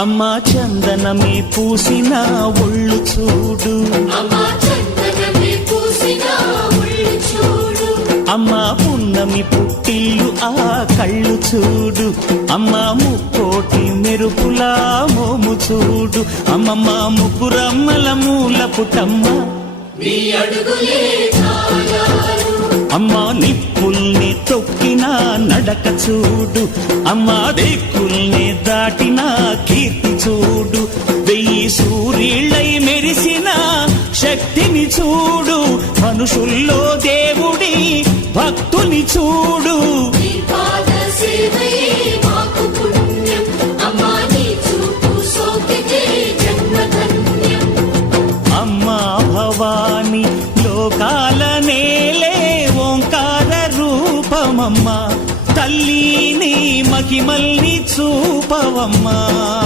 అమ్మా చందనమే పూసిన ఒళ్ళు చూడు, అమ్మా పున్నమి పుట్టిల్లు ఆ కళ్ళు చూడు, అమ్మా ముక్కోటి మెరుపులా మోము చూడు, అమ్మమ్మ ముగ్గురమ్మల మూల పుటమ్మ అమ్మా నిప్పుల్ని తొక్కిన నడక చూడు, అమ్మా దిక్కుల్ని దాటిన కీర్తి చూడు, 1000 సూర్యుళ్ళై మెరిసిన శక్తిని చూడు, మనుషుల్లో దేవుడి భక్తుని చూడు. అమ్మా భవాని లోకాల నేలే ఓంకార రూపమమ్మా, తల్లిని మహిమల్ని చూపవమ్మా.